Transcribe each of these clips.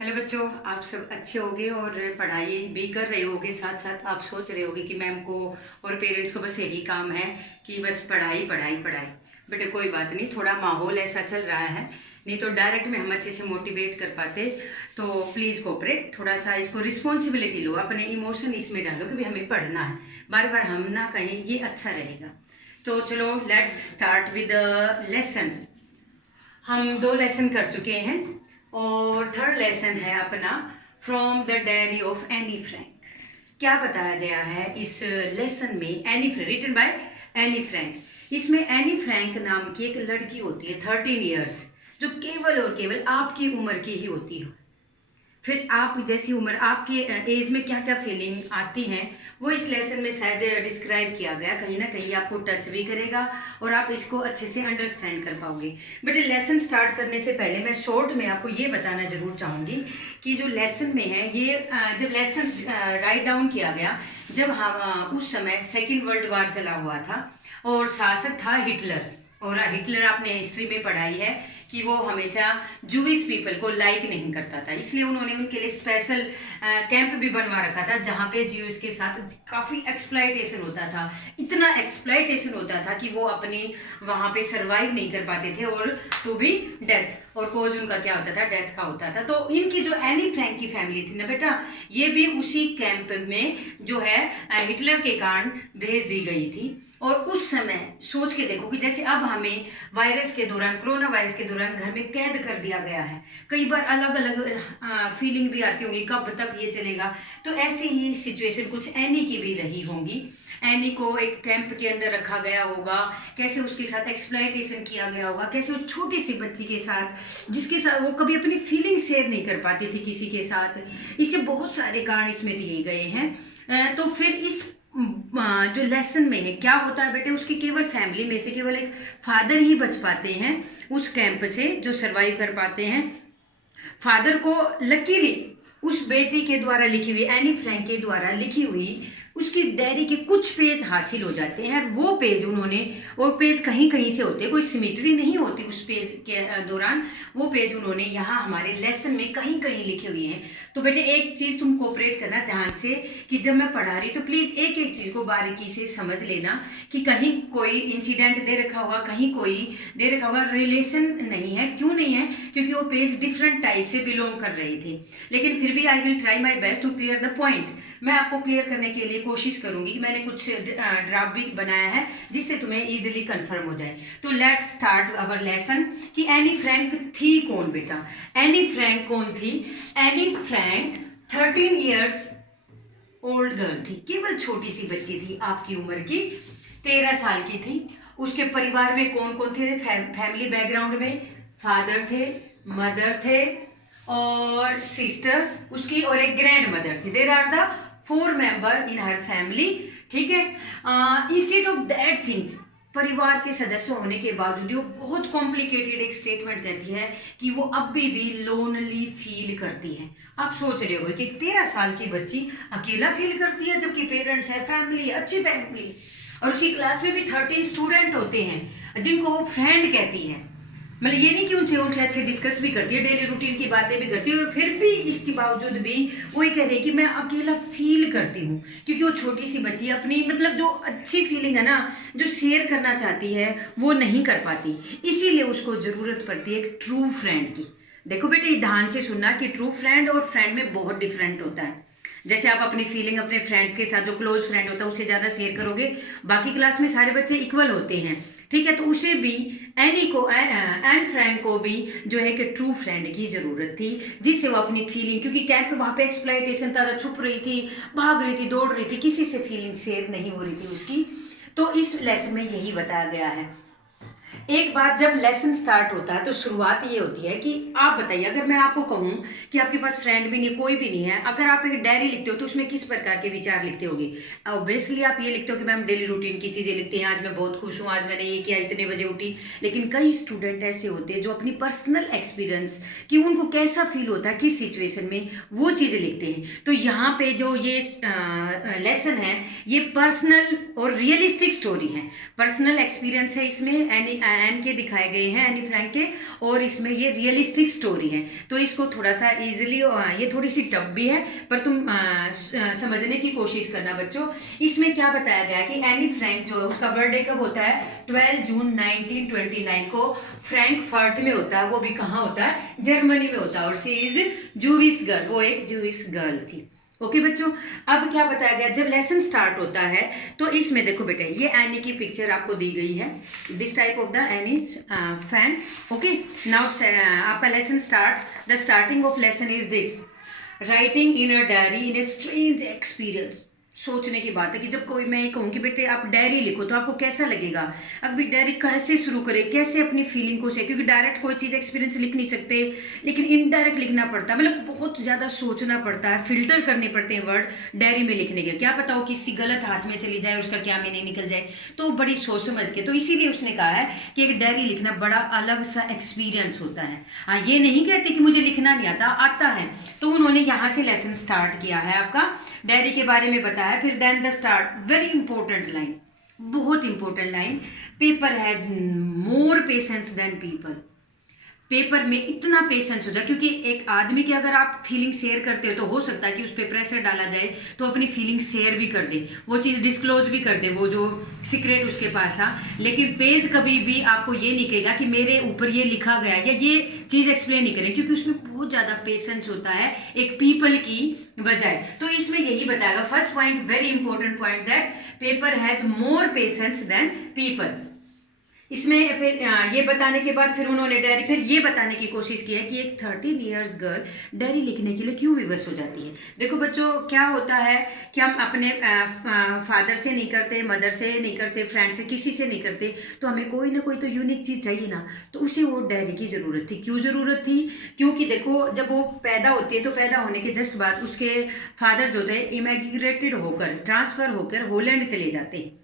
Hello बच्चों, आप सब अच्छे होंगे और पढ़ाई भी कर रहे होंगे। साथ साथ आप सोच रहे होंगे कि मैम को और पेरेंट्स को बस यही काम है कि बस पढ़ाई पढ़ाई पढ़ाई। बेटे कोई बात नहीं, थोड़ा माहौल ऐसा चल रहा है, नहीं तो डायरेक्ट में हम अच्छे से मोटिवेट कर पाते। तो प्लीज़ कोऑपरेट, थोड़ा सा इसको रिस्पॉन्सिबिलिटी लो, अपने इमोशन इसमें डालो कि भी हमें पढ़ना है, बार बार हम ना कहें, ये अच्छा रहेगा। तो चलो लेट्स स्टार्ट विद लेसन। हम 2 लेसन कर चुके हैं और थर्ड लेसन है अपना from the diary of Anne Frank. क्या बताया गया है इस लेसन में? Anne Frank, written by Anne Frank. इसमें एनी फ्रैंक नाम की एक लड़की होती है 13 ईयर्स, जो केवल और केवल आपकी उम्र की ही होती है। फिर आप जैसी उम्र, आपकी एज में क्या क्या फीलिंग आती हैं, वो इस लेसन में शायद डिस्क्राइब किया गया। कहीं ना कहीं आपको टच भी करेगा और आप इसको अच्छे से अंडरस्टैंड कर पाओगे। बट लेसन स्टार्ट करने से पहले मैं शॉर्ट में आपको ये बताना जरूर चाहूँगी कि जो लेसन में है ये जब लेसन राइट डाउन किया गया, जब हम उस समय सेकेंड वर्ल्ड वार चला हुआ था और शासक था हिटलर। और हिटलर आपने हिस्ट्री में पढ़ाई है कि वो हमेशा जूइश पीपल को लाइक नहीं करता था, इसलिए उन्होंने उनके लिए स्पेशल कैंप भी बनवा रखा था जहाँ पे ज्यूज के साथ काफ़ी एक्सप्लॉयटेशन होता था। इतना एक्सप्लॉयटेशन होता था कि वो अपने वहाँ पे सरवाइव नहीं कर पाते थे और टू बी डेथ, और कोज उनका क्या होता था, डेथ का होता था। तो इनकी जो एनी फ्रैंक की फैमिली थी ना बेटा, ये भी उसी कैंप में जो है हिटलर के कारण भेज दी गई थी। और उस समय सोच के देखो कि जैसे अब हमें वायरस के दौरान, कोरोना वायरस के दौरान घर में कैद कर दिया गया है, कई बार अलग अलग फीलिंग भी आती होगी कब तक ये चलेगा। तो ऐसी ही सिचुएशन कुछ एनी की भी रही होंगी। एनी को एक कैंप के अंदर रखा गया होगा, कैसे उसके साथ एक्सप्लॉयटेशन किया गया होगा, कैसे वो छोटी सी बच्ची के साथ, जिसके साथ वो कभी अपनी फीलिंग शेयर नहीं कर पाती थी किसी के साथ। इससे बहुत सारे कारण इसमें दिए गए हैं। तो फिर इस जो लेसन में है क्या होता है बेटे, उसकी केवल फैमिली में से केवल एक फादर ही बच पाते हैं उस कैंप से, जो सरवाइव कर पाते हैं। फादर को लकीली उस बेटी के द्वारा लिखी हुई, एनी फ्रैंक के द्वारा लिखी हुई उसकी डायरी के कुछ पेज हासिल हो जाते हैं। वो पेज उन्होंने, वो पेज कहीं कहीं से होते हैं, कोई सिमेट्री नहीं होती उस पेज के दौरान। वो पेज उन्होंने यहाँ हमारे लेसन में कहीं कहीं लिखे हुए हैं। तो बेटे एक चीज़ तुम कोऑपरेट करना ध्यान से कि जब मैं पढ़ा रही तो प्लीज़ एक एक चीज़ को बारीकी से समझ लेना कि कहीं कोई इंसिडेंट दे रखा होगा, कहीं कोई दे रखा होगा, रिलेशन नहीं है। क्यों नहीं है? क्योंकि वो पेज डिफरेंट टाइप से बिलोंग कर रहे थे। लेकिन फिर भी I will try my best to clear the point. मैं आपको क्लियर करने के लिए कोशिश करूंगी कि मैंने कुछ ड्राफ्ट भी बनाया है जिससे तुम्हें इजीली कंफर्म हो जाए। तो लेट्स स्टार्ट अवर लेसन कि एनी फ्रैंक थी कौन बेटा। एनी फ्रैंक कौन थी? Anne Frank 13 years old girl थी, केवल छोटी सी बच्ची थी, आपकी उम्र की 13 साल की थी। उसके परिवार में कौन कौन थे? फैमिली बैकग्राउंड में फादर थे, मदर थे और सिस्टर उसकी, और एक ग्रैंड मदर थी। There are the 4 member in her family. ठीक है। इंस्टेड ऑफ दैट थिंग्स, परिवार के सदस्य होने के बावजूद वो बहुत कॉम्प्लिकेटेड एक स्टेटमेंट कहती है कि वो अभी भी लोनली फील करती है। आप सोच रहे हो कि 13 साल की बच्ची अकेला फील करती है, जबकि पेरेंट्स है, फैमिली, अच्छी फैमिली, और उसकी क्लास में भी 13 स्टूडेंट होते हैं जिनको वो फ्रेंड कहती है। मतलब ये नहीं कि उनसे उनसे अच्छे डिस्कस भी करती है, डेली रूटीन की बातें भी करती है, फिर भी इसके बावजूद भी वो ये कह रही है कि मैं अकेला फील करती हूँ। क्योंकि वो छोटी सी बच्ची अपनी, मतलब जो अच्छी फीलिंग है ना, जो शेयर करना चाहती है, वो नहीं कर पाती। इसीलिए उसको ज़रूरत पड़ती है एक ट्रू फ्रेंड की। देखो बेटे ध्यान से सुनना कि ट्रू फ्रेंड और फ्रेंड में बहुत डिफरेंट होता है। जैसे आप अपनी फीलिंग अपने फ्रेंड्स के साथ, जो क्लोज फ्रेंड होता है उससे ज़्यादा शेयर करोगे, बाकी क्लास में सारे बच्चे इक्वल होते हैं। ठीक है। तो उसे भी, एनी को, एन फ्रैंक को भी जो है कि ट्रू फ्रेंड की ज़रूरत थी, जिससे वो अपनी फीलिंग, क्योंकि कैंप वहाँ पे एक्सप्लॉयटेशन था, छुप रही थी, भाग रही थी, दौड़ रही थी, किसी से फीलिंग शेयर नहीं हो रही थी उसकी। तो इस लेसन में यही बताया गया है। एक बार जब लेसन स्टार्ट होता है तो शुरुआत ये होती है कि आप बताइए, अगर मैं आपको कहूँ कि आपके पास फ्रेंड भी नहीं, कोई भी नहीं है, अगर आप एक डायरी लिखते हो तो उसमें किस प्रकार के विचार लिखते होगे? ऑब्वियसली आप ये लिखते हो कि मैम डेली रूटीन की चीज़ें लिखते हैं, आज मैं बहुत खुश हूँ, आज मैंने ये किया, इतने बजे उठी। लेकिन कई स्टूडेंट ऐसे होते हैं जो अपनी पर्सनल एक्सपीरियंस, कि उनको कैसा फील होता है किस सिचुएशन में, वो चीज़ें लिखते हैं। तो यहाँ पे जो ये लेसन है, ये पर्सनल और रियलिस्टिक स्टोरी है, पर्सनल एक्सपीरियंस है इसमें एन के दिखाए गए हैं, एनी फ्रैंक के, और इसमें ये रियलिस्टिक स्टोरी है, तो इसको थोड़ा सा इजीली, ये थोड़ी सी टफ भी है पर तुम समझने की कोशिश करना बच्चों। इसमें क्या बताया गया है कि एनी फ्रैंक जो है उसका बर्थडे कब होता है, 12 जून 1929 को फ्रैंकफर्ट में होता है, वो भी कहाँ होता है, जर्मनी में होता है, और सी इज जूविश गर्ल, वो एक जूविश गर्ल थी। ओके बच्चों, अब क्या बताया गया, जब लेसन स्टार्ट होता है तो इसमें देखो बेटे, ये एनी की पिक्चर आपको दी गई है, this type of the Annie's fan. Okay, now आपका lesson start, the starting of lesson is this, writing in a diary in a strange experience. सोचने की बात है कि जब कोई मैं ये कहूँ कि बेटे आप डायरी लिखो तो आपको कैसा लगेगा, अभी डायरी कैसे शुरू करें, कैसे अपनी फीलिंग को से, क्योंकि डायरेक्ट कोई चीज़ एक्सपीरियंस लिख नहीं सकते, लेकिन इनडायरेक्ट लिखना पड़ता है, मतलब बहुत ज़्यादा सोचना पड़ता है, फिल्टर करने पड़ते हैं वर्ड डायरी में लिखने के, क्या पता हो किसी गलत हाथ में चली जाए, उसका क्या मीनिंग निकल जाए, तो बड़ी सोच समझ के, तो इसीलिए उसने कहा है कि एक डायरी लिखना बड़ा अलग सा एक्सपीरियंस होता है। हाँ, ये नहीं कहते कि मुझे लिखना नहीं आता, आता है, तो उन्होंने यहाँ से लेसन स्टार्ट किया है, आपका डायरी के बारे में बताया। फिर then the start, very important line, बहुत important line, paper has more patience than people. Paper में इतना पेशेंस हो जाए, क्योंकि एक आदमी की अगर आप फीलिंग शेयर करते हो तो हो सकता है कि उस पर प्रेशर डाला जाए तो अपनी फीलिंग शेयर भी कर दे, वो चीज़ डिस्क्लोज भी कर दे, वो जो सीक्रेट उसके पास था, लेकिन पेज कभी भी आपको ये नहीं कहेगा कि मेरे ऊपर ये लिखा गया या ये चीज़ एक्सप्लेन नहीं करें, क्योंकि उसमें बहुत ज़्यादा पेशेंस होता है एक पीपल की बजाय। तो इसमें यही बताएगा, first point, very important point, that paper has more patience than people. इसमें फिर ये बताने के बाद फिर उन्होंने डायरी, फिर ये बताने की कोशिश की है कि एक 13 ईयर्स गर्ल डायरी लिखने के लिए क्यों विवश हो जाती है। देखो बच्चों, क्या होता है कि हम अपने फादर से नहीं करते, मदर से नहीं करते, फ्रेंड से, किसी से नहीं करते, तो हमें कोई ना कोई तो यूनिक चीज़ चाहिए ना, तो उसे वो डायरी की ज़रूरत थी। क्यों ज़रूरत थी, क्योंकि देखो जब वो पैदा होती है तो पैदा होने के जस्ट बाद उसके फादर जो थे इमिग्रेटेड होकर, ट्रांसफ़र होकर हॉलैंड चले जाते हैं।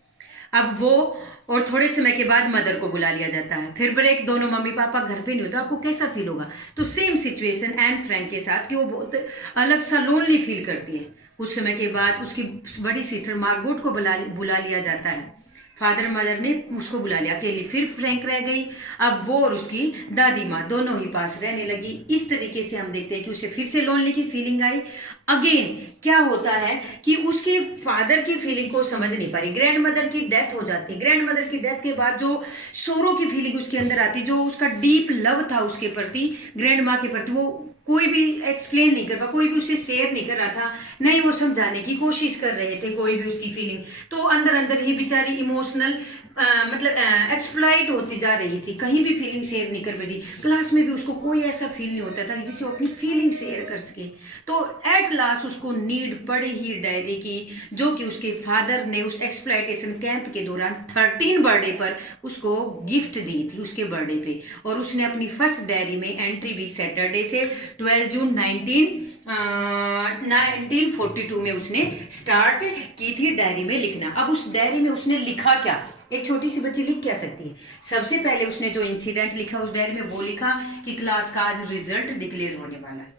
अब वो, और थोड़े समय के बाद मदर को बुला लिया जाता है, फिर ब्रेक, दोनों मम्मी पापा घर पे नहीं होता, आपको कैसा फील होगा। तो सेम सिचुएशन एन फ्रैंक के साथ कि वो बहुत अलग सा लोनली फील करती है। कुछ समय के बाद उसकी बड़ी सिस्टर मार्गोट को बुला लिया जाता है, फादर मदर ने उसको बुला लिया अकेली, फिर फ्रैंक रह गई। अब वो और उसकी दादी माँ दोनों ही पास रहने लगी। इस तरीके से हम देखते हैं कि उसे फिर से लोनली की फीलिंग आई। अगेन क्या होता है कि उसके फादर की फीलिंग को समझ नहीं पा रही, ग्रैंड मदर की डेथ हो जाती है, ग्रैंड मदर की डेथ के बाद जो सोरो की फीलिंग उसके अंदर आती, जो उसका डीप लव था उसके प्रति, ग्रैंड माँ के प्रति, वो कोई भी एक्सप्लेन नहीं कर पा, कोई भी उसे शेयर नहीं कर रहा था, नहीं वो समझाने की कोशिश कर रहे थे कोई भी उसकी फीलिंग, तो अंदर अंदर ही बेचारी इमोशनल मतलब एक्सप्लॉइट होती जा रही थी, कहीं भी फीलिंग शेयर नहीं कर पा रही। क्लास में भी उसको कोई ऐसा फील नहीं होता था कि जिससे वो अपनी फीलिंग शेयर कर सके। तो एट लास्ट उसको नीड पड़ी ही डायरी की, जो कि उसके फादर ने उस एक्सप्लॉइटेशन कैंप के दौरान 13 बर्थडे पर उसको गिफ्ट दी थी, उसके बर्थडे पे। और उसने अपनी फर्स्ट डायरी में एंट्री भी सैटरडे से 12 जून 1942 में उसने स्टार्ट की थी डायरी में लिखना। अब उस डायरी में उसने लिखा क्या, एक छोटी सी बच्ची लिख क्या सकती है। सबसे पहले उसने जो इंसिडेंट लिखा उस डायरी में, वो लिखा कि क्लास का आज रिजल्ट डिक्लेयर होने वाला है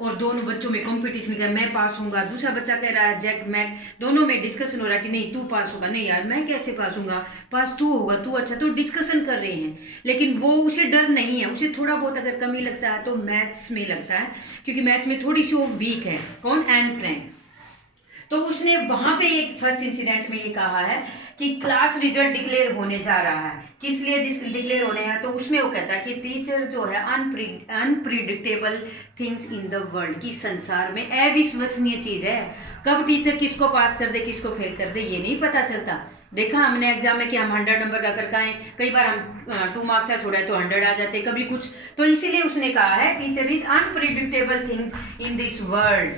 और दोनों बच्चों में कंपटीशन का, मैं पास होऊंगा, दूसरा बच्चा कह रहा है जैक, मैं, दोनों में डिस्कशन हो रहा है कि नहीं तू पास होगा, नहीं यार मैं कैसे पास होऊंगा, पास तू होगा, तू अच्छा, तो डिस्कशन कर रहे हैं। लेकिन वो, उसे डर नहीं है, उसे थोड़ा बहुत अगर कमी लगता है तो मैथ्स में लगता है, क्योंकि मैथ्स में थोड़ी सी वो वीक है। कौन, एन फ्रैंक। तो उसने वहां पे एक फर्स्ट इंसिडेंट में ये कहा है कि क्लास रिजल्ट डिक्लेयर होने जा रहा है, किस लिए डिक्लेयर होने हैं, तो उसमें वो कहता है कि टीचर जो है unpredictable things in the world, की संसार में अविश्वसनीय चीज है, कब टीचर किसको पास कर दे किसको फेल कर दे ये नहीं पता चलता। देखा हमने एग्जाम में कि हम 100 नंबर का करके आए, कई बार हम 2 मार्क्स से छोड़ा है तो 100 आ जाते, कभी कुछ, तो इसीलिए उसने कहा है teacher is unpredictable things in this world,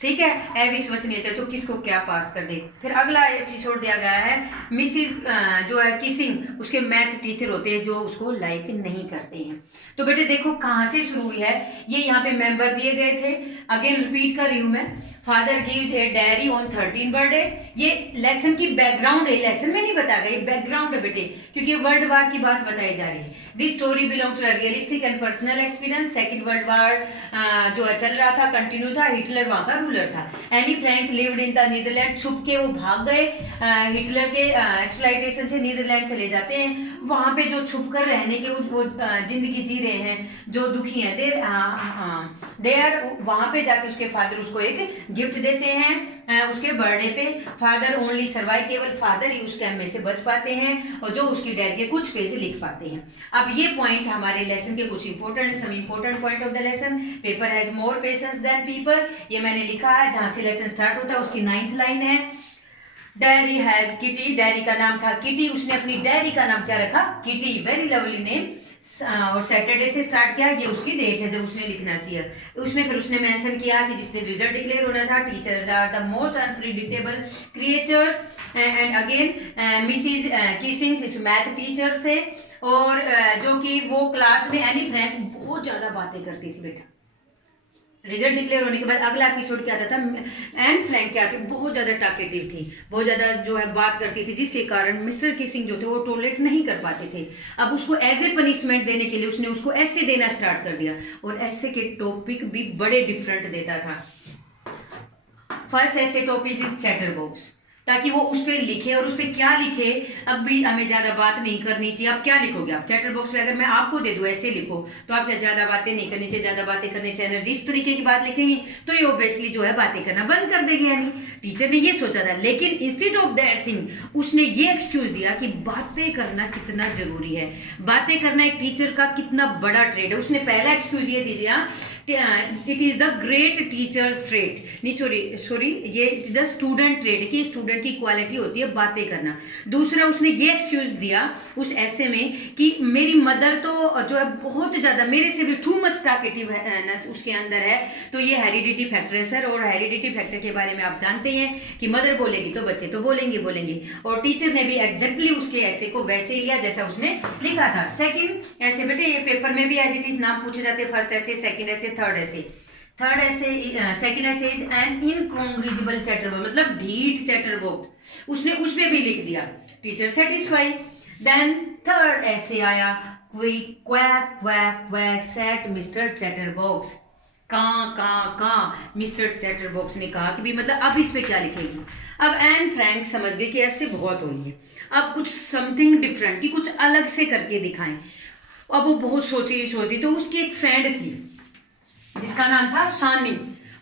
ठीक है, अविश्वसनीय, तो किसको क्या पास कर दे। फिर अगला एपिसोड दिया गया है, मिसिस जो है किसिंग, उसके मैथ टीचर होते हैं जो उसको लाइक नहीं करते हैं। तो बेटे देखो कहाँ से शुरू हुई है, ये यहाँ पे मेंबर दिए गए थे, अगेन रिपीट कर रही हूँ मैं। Father gives a diary on 13 birthday, ये लेसन की बैकग्राउंड है, लेसन में नहीं बताया गया, ये बैकग्राउंड है बेटे, क्योंकि वर्ल्ड वार की बात बताई जा रही है। This story belong to realistic and personal experience. Second world war जो चल रहा था, कंटिन्यू था, हिटलर वहां का रूलर था। Anne Frank lived in the Netherland, छुप के वो भाग गए हिटलर के एक्सप्लॉइटेशन से, नीदरलैंड चले जाते हैं। वहाँ पे जो छुप कर रहने के वो जिंदगी जी रहे हैं, जो दुखी हैं, देर वहाँ पे जाके उसके फादर उसको एक गिफ्ट देते हैं उसके बर्थडे पे। फादर ओनली सर्वाइव, केवल फादर ही उस कैम्प में से बच पाते हैं और जो उसकी डायरी के कुछ पेज लिख पाते हैं। अब ये पॉइंट हमारे लेसन के कुछ important, some important point of the lesson. Paper has more patience than people, ये मैंने लिखा है जहाँ से लेसन स्टार्ट होता है उसकी 9th लाइन है। डायरी हैज किटी, डायरी का नाम था किटी, उसने अपनी डायरी का नाम क्या रखा, किटी, वेरी लवली नेम। और सैटरडे से स्टार्ट किया, ये उसकी डेट है जब उसने लिखना चाहिए। उसमें फिर उसने मेंशन किया कि जिस दिन रिजल्ट डिक्लेयर होना था, teachers are the most unpredictable creatures, and again Mrs Keesing math teacher थे, और जो कि वो क्लास में एनी फ्रैंक बहुत ज़्यादा बातें करती थी बेटा। रिजल्ट डिक्लेयर होने के बाद अगला एपिसोड क्या आता था, एन फ्रैंक क्या थी, बहुत ज़्यादा टॉकेटिव थी, बहुत ज़्यादा जो है बात करती थी, जिसके कारण मिस्टर किसिंग जो थे वो टॉलरेट नहीं कर पाते थे। अब उसको एज ए पनिशमेंट देने के लिए उसने उसको ऐसे देना स्टार्ट कर दिया, और ऐसे के टॉपिक भी बड़े डिफरेंट देता था। फर्स्ट ऐसे टॉपिक इज चैटर बॉक्स, ताकि वो उस पर लिखे, और उस पर क्या लिखे अब भी हमें ज़्यादा बात नहीं करनी चाहिए। आप क्या लिखोगे, आप चैटर बॉक्स में अगर मैं आपको दे दूँ ऐसे लिखो, तो आप क्या ज़्यादा बातें नहीं करनी चाहिए, ज़्यादा बातें करने से एनर्जी इस तरीके की बात लिखेंगी तो ये ऑब्वियसली जो है बातें करना बंद कर देगी। यानी टीचर ने ये सोचा था, लेकिन इंस्टेड ऑफ दैट थिंग उसने ये एक्सक्यूज दिया कि बातें करना कितना जरूरी है, बातें करना एक टीचर का कितना बड़ा ट्रेड है। उसने पहला एक्सक्यूज ये दे दिया, it is the great teachers trade, नहीं सॉरी ये it is the student trade, कि स्टूडेंट की क्वालिटी होती है बातें करना। दूसरा उसने ये एक्सक्यूज दिया उस ऐसे में कि मेरी मदर तो जो है बहुत ज़्यादा मेरे से भी टू मच टॉकेटिवनेस उसके अंदर है, तो ये हेरिडिटी फैक्टर है सर। और हेरिडिटी फैक्टर के बारे में आप जानते हैं कि मदर बोलेगी तो बच्चे तो बोलेंगे। और टीचर ने भी एग्जैक्टली उसके ऐसे को वैसे ही लिया जैसा उसने लिखा था। सेकंड ऐसे बेटे ये पेपर में भी एज इट इज नाम पूछे जाते हैं, फर्स्ट ऐसे, सेकंड ऐसे, थर्ड ऐसे। सेकंड ऐसे इज एन इनकॉन्ग्रेजिबल चैटर बॉक्स, मतलब ढीठ चैटर बॉक्स, उसने उसमें भी लिख दिया टीचर सेटिस्फाई। देन थर्ड ऐसे आया, quack quack quack set mister chatter box, का मिस्टर चैटर बॉक्स ने कहा कि भी मतलब अब इस पे क्या लिखेगी। अब एन फ्रैंक समझ गई कि ऐसे बहुत हो रही है, अब कुछ समथिंग डिफरेंट की कुछ अलग से करके दिखाएं। अब वो बहुत सोची तो उसकी एक फ्रेंड थी जिसका नाम था शानी,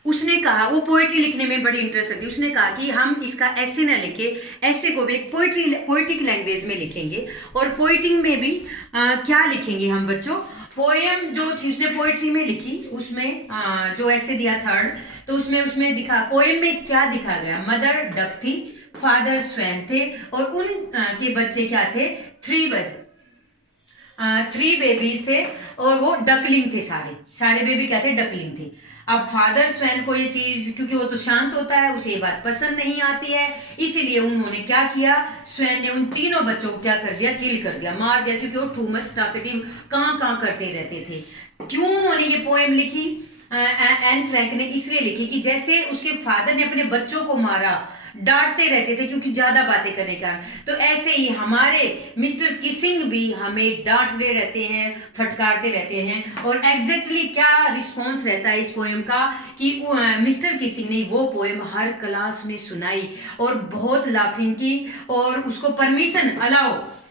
उसने कहा, वो पोएट्री लिखने में बड़ी इंटरेस्ट रखती, उसने कहा कि हम इसका ऐसे ना लिखे, ऐसे को भी एक पोइटिक लैंग्वेज में लिखेंगे। और पोइटिंग में भी क्या लिखेंगे हम बच्चों, पोएम जो थी उसने पोएट्री में लिखी, उसमें जो ऐसे दिया थर्ड, तो उसमें दिखा, पोएम में क्या दिखा गया, मदर डक थी, फादर स्वैन थे, और उन के बच्चे क्या थे, 3 बेबीज थे, और वो डकलिंग थे, सारे बेबी क्या थे, डकलिंग थे। अब फादर स्वैन को ये चीज, क्योंकि वो तो शांत होता है, उसे ये बात पसंद नहीं आती है, इसीलिए उन्होंने क्या किया, स्वैन ने उन तीनों बच्चों को क्या कर दिया, किल कर दिया, मार दिया, क्योंकि वो टू मच टॉकेटिव कहाँ करते रहते थे। क्यों उन्होंने ये पोएम लिखी एन फ्रैंक ने, इसलिए लिखी कि जैसे उसके फादर ने अपने बच्चों को मारा, डांटते रहते थे क्योंकि ज्यादा बातें करने के कारण, तो ऐसे ही हमारे मिस्टर किसिंग भी हमें डांटते रहते हैं, फटकारते रहते हैं। और एग्जैक्टली क्या रिस्पॉन्स रहता है इस पोएम का कि मिस्टर किसिंग ने वो पोएम हर क्लास में सुनाई और बहुत लाफिंग की, और उसको परमिशन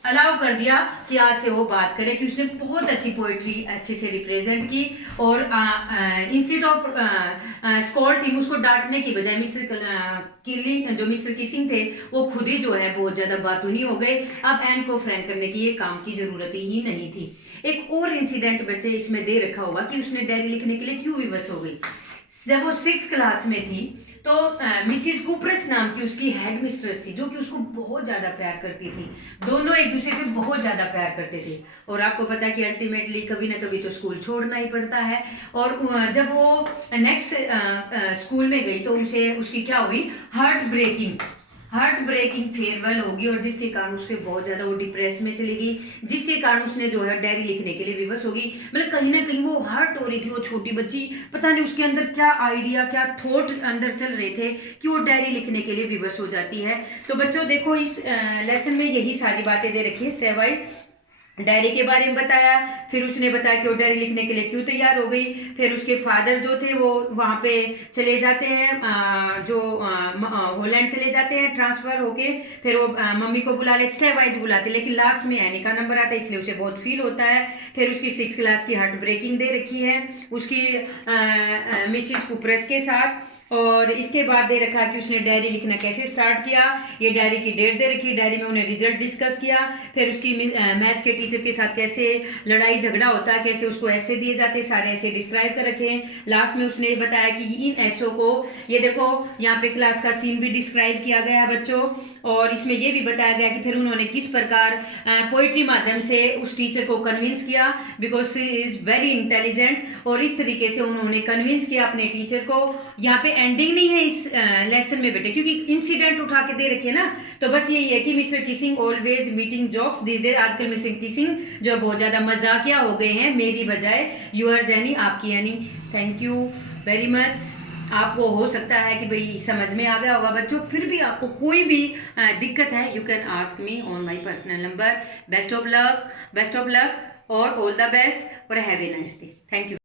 अलाउ कर दिया कि आज से वो बात करे, कि उसने बहुत अच्छी पोइट्री अच्छे से रिप्रेजेंट की। और इंस्टेड ऑफ स्कॉल्ड उसको डांटने की बजाय मिस्टर किसिंग थे वो खुद ही जो है बहुत ज़्यादा बातूनी हो गए। अब एन को फ्रैंक करने की ये काम की ज़रूरत ही नहीं थी। एक और इंसिडेंट बच्चे इसमें दे रखा होगा कि उसने डायरी लिखने के लिए क्यों विवश हो गई। जब वो 6th क्लास में थी तो मिसिस कुपरस नाम की उसकी हेड मिस्ट्रेस थी, जो कि उसको बहुत ज़्यादा प्यार करती थी, दोनों एक दूसरे से बहुत ज़्यादा प्यार करते थे। और आपको पता है कि अल्टीमेटली कभी ना कभी तो स्कूल छोड़ना ही पड़ता है। और जब वो नेक्स्ट स्कूल में गई तो उसकी क्या हुई, हार्ट ब्रेकिंग फेयरवेल होगी, और जिसके कारण उसके बहुत ज़्यादा वो डिप्रेस में चली गई, जिसके कारण उसने जो है डायरी लिखने के लिए विवश होगी। मतलब कहीं ना कहीं वो हर्ट हो रही थी, वो छोटी बच्ची, पता नहीं उसके अंदर क्या आइडिया, क्या थॉट अंदर चल रहे थे कि वो डायरी लिखने के लिए विवश हो जाती है। तो बच्चों देखो इस लेसन में यही सारी बातें दे रखी है स्टेप वाइज। डायरी के बारे में बताया। फिर उसने बताया कि वो डायरी लिखने के लिए क्यों तैयार हो गई। फिर उसके फादर जो थे वो वहाँ पे चले जाते हैं, हॉलैंड चले जाते हैं ट्रांसफ़र होके। फिर वो मम्मी को बुला ले, स्टेप वाइज बुलाते, लेकिन लास्ट में एनी का नंबर आता है, इसलिए उसे बहुत फील होता है। फिर उसकी 6th क्लास की हार्ट ब्रेकिंग दे रखी है उसकी मिसिस कुपरस के साथ। और इसके बाद दे रखा है कि उसने डायरी लिखना कैसे स्टार्ट किया। ये डायरी की डेट दे रखी है, डायरी में उन्हें रिजल्ट डिस्कस किया। फिर उसकी मैथ्स के टीचर के साथ कैसे लड़ाई झगड़ा होता है, कैसे उसको ऐसे दिए जाते हैं, सारे ऐसे डिस्क्राइब कर रखे हैं। लास्ट में उसने ये बताया कि इन ऐसों को, ये देखो यहाँ पे क्लास का सीन भी डिस्क्राइब किया गया है बच्चों। और इसमें ये भी बताया गया कि फिर उन्होंने किस प्रकार पोइट्री माध्यम से उस टीचर को कन्विंस किया, because she is very intelligent. और इस तरीके से उन्होंने कन्विंस किया अपने टीचर को। यहाँ पे एंडिंग नहीं है इस लेसन में बेटे, क्योंकि इंसिडेंट उठा के दे रखे ना, तो बस यही है कि mister Keesing always meeting jokes this day. आजकल मिस्टर किसिंग जो बहुत ज़्यादा मजाकिया हो गए हैं, मेरी बजाय यूअर्स यानी आपकी यानी। Thank you very much. आपको हो सकता है कि भाई समझ में आ गया होगा बच्चों। फिर भी आपको कोई भी दिक्कत है, you can ask me on my personal number. Best of luck और ऑल द बेस्ट और have a nice day. Thank you.